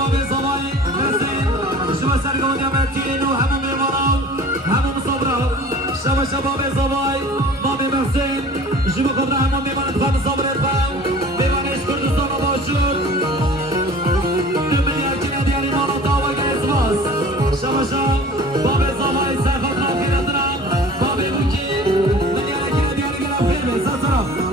باب زوای مرسین شما سرگونی متین و همون میمانم همون صبرم شما باب زوای باب مرسین شما خود را همون میماند خان صبرت بام میمانش کردستان باشور نمیدی اکنه دیاری مانا داوا گیز باز شما باب زوای سرفت را پیردنم باب بکی نمیدی اکنه دیاری گرم پیرمی سرسرم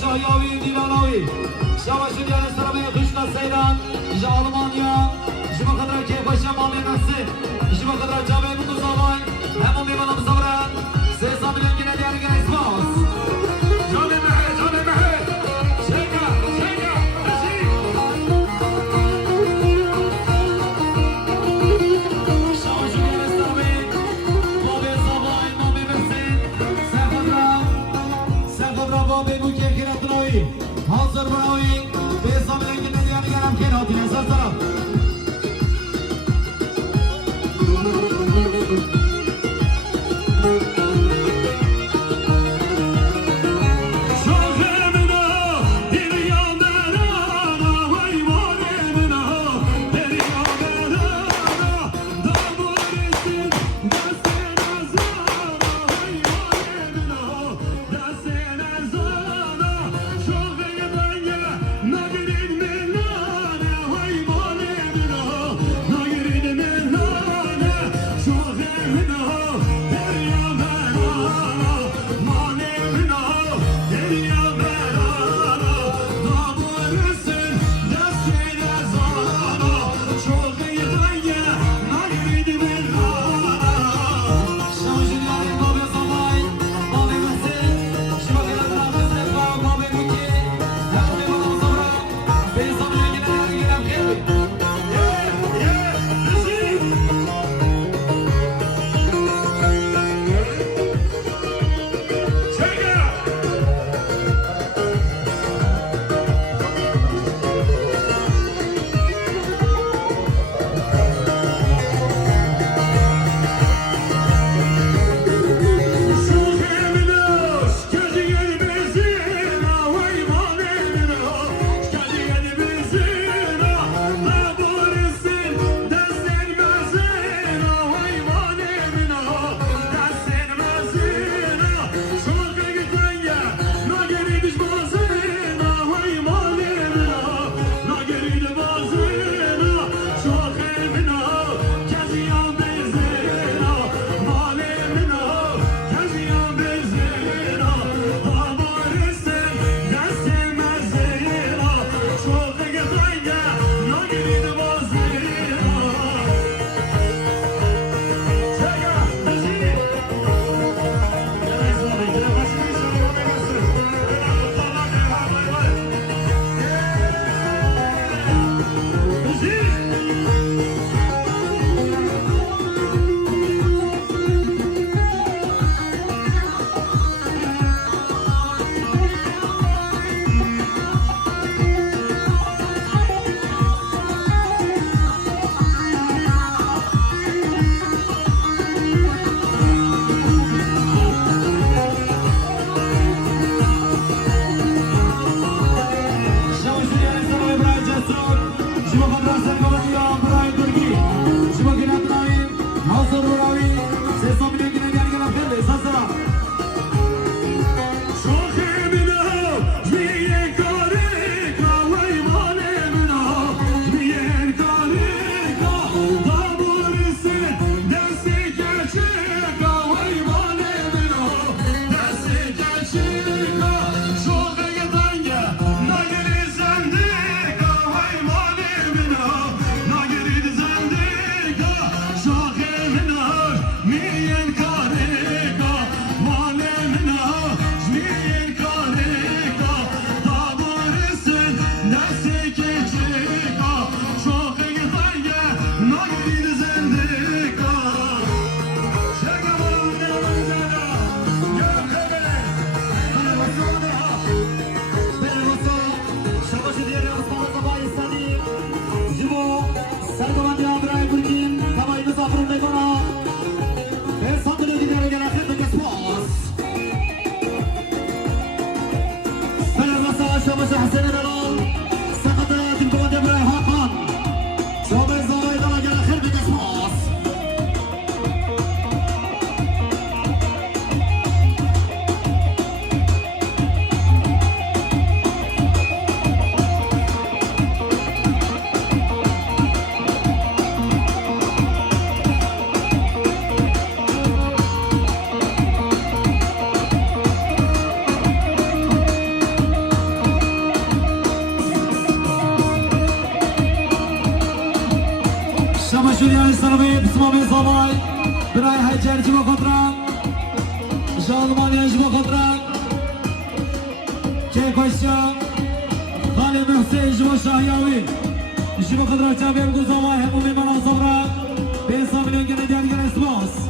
شایعی دیوانوی شما شدیان استرابه خوشنا سیران جا آلمانیا شما خدرا که باشه مامی نسی شما خدرا جامعه بودو زاوای همون میمانم زورن 300 میلیون گینه دیاری گنه اسماس جانه مهه شیکا رشی شما شدیان استرابه بابی زاوای مامی مرسین سرخدرا بابی بوکی hazır bravoing, besam rengi ne diye gelem kenatine sarsarım. Julian Sarabey, Bismami Zavay, Biray Hajar Jibo Kontrak, Jalmania Jibo Kontrak, Kek Başya, Khalid Hüseyin Jibo Şahyavi, Jibo Kontrak Cavim Guzavay, Hemu Mimana Zavrak, 5 milyon gene diğer gene ismas.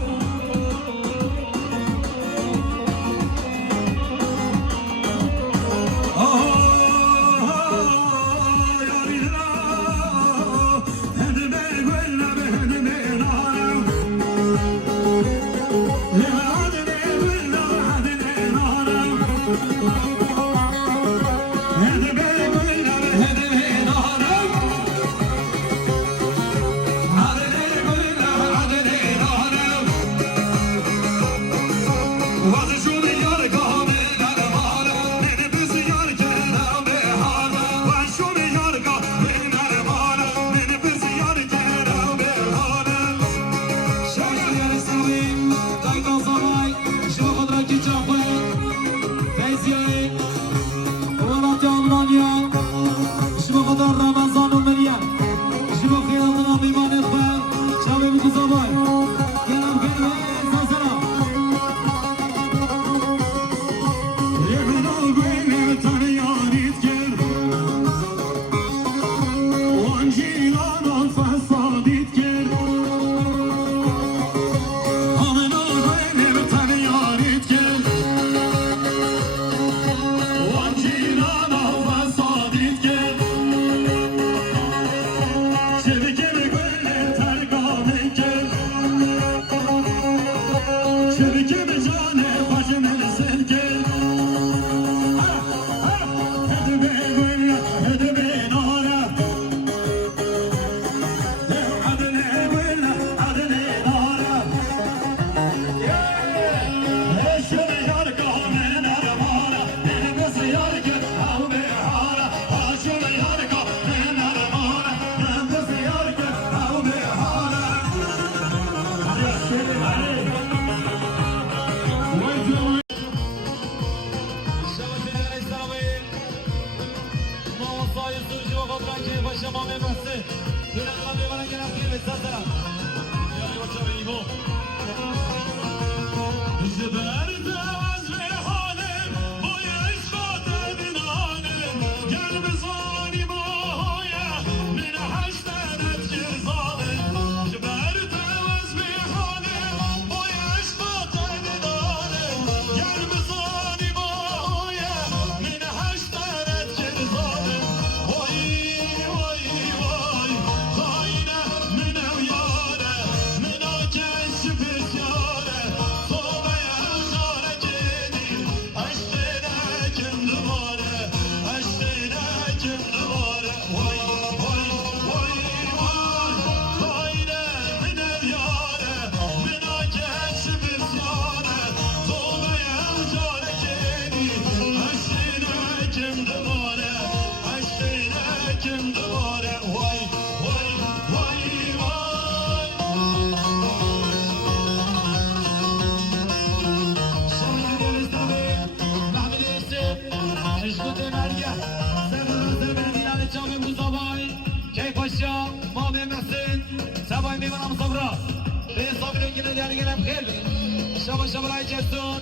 شما شما جسون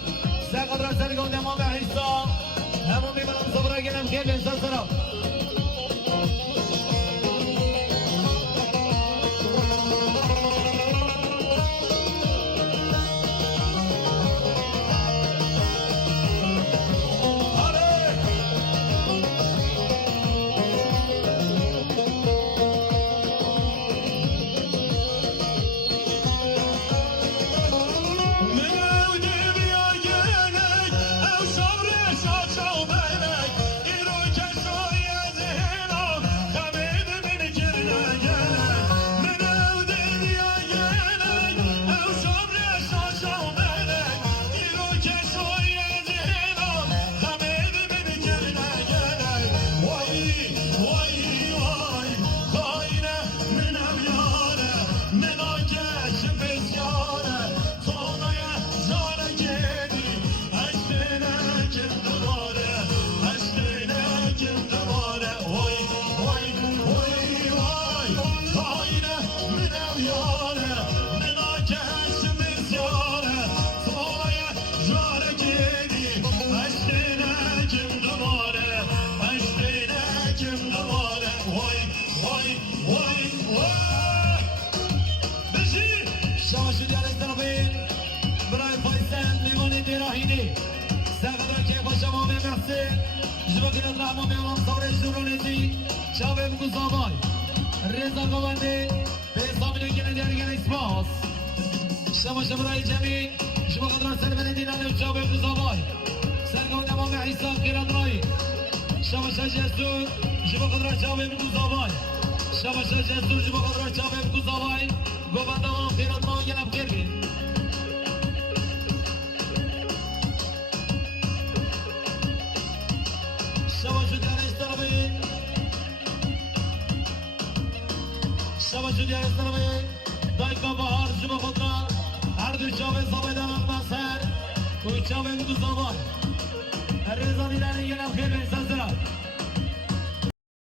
سقدر سرگون دمام حساب همون میبرم صبره گلم خیلی انسان سرم مناجش بسیاره سالای زاره گیری اشتینه کم دوباره اشتینه کم دوباره وای وای وای وای آینه منو یاره مناجش بسیاره سالای زاره گیری اشتینه کم دوباره اشتینه کم دوباره وای وای وای وای شاشو در استرابین برای فایسن لیوانی دیراهینی سقدر که باشه ما بمرسه جبا کنید رحمه میامم سورش درونیزی شابه بگو زابای رزا گوانده به حسابی نگینه دیرگن اسپاس شما برای جمعی جبا قدر سر بندینانه و شابه بگو زابای سرگوند امام حساب گیران رایی شما جسور جبا قدر شابه بگو زابای شما جسور جبا قدر شابه بگو زابای گوانده ما خیرات ما گلم خیر بین شما دیار استرابین شما دیار استرابین دایکا بهار جبا خود را هر دو شابه زابه دانم نصر و شابه بگو زابای رزانی داری گلم خیر بین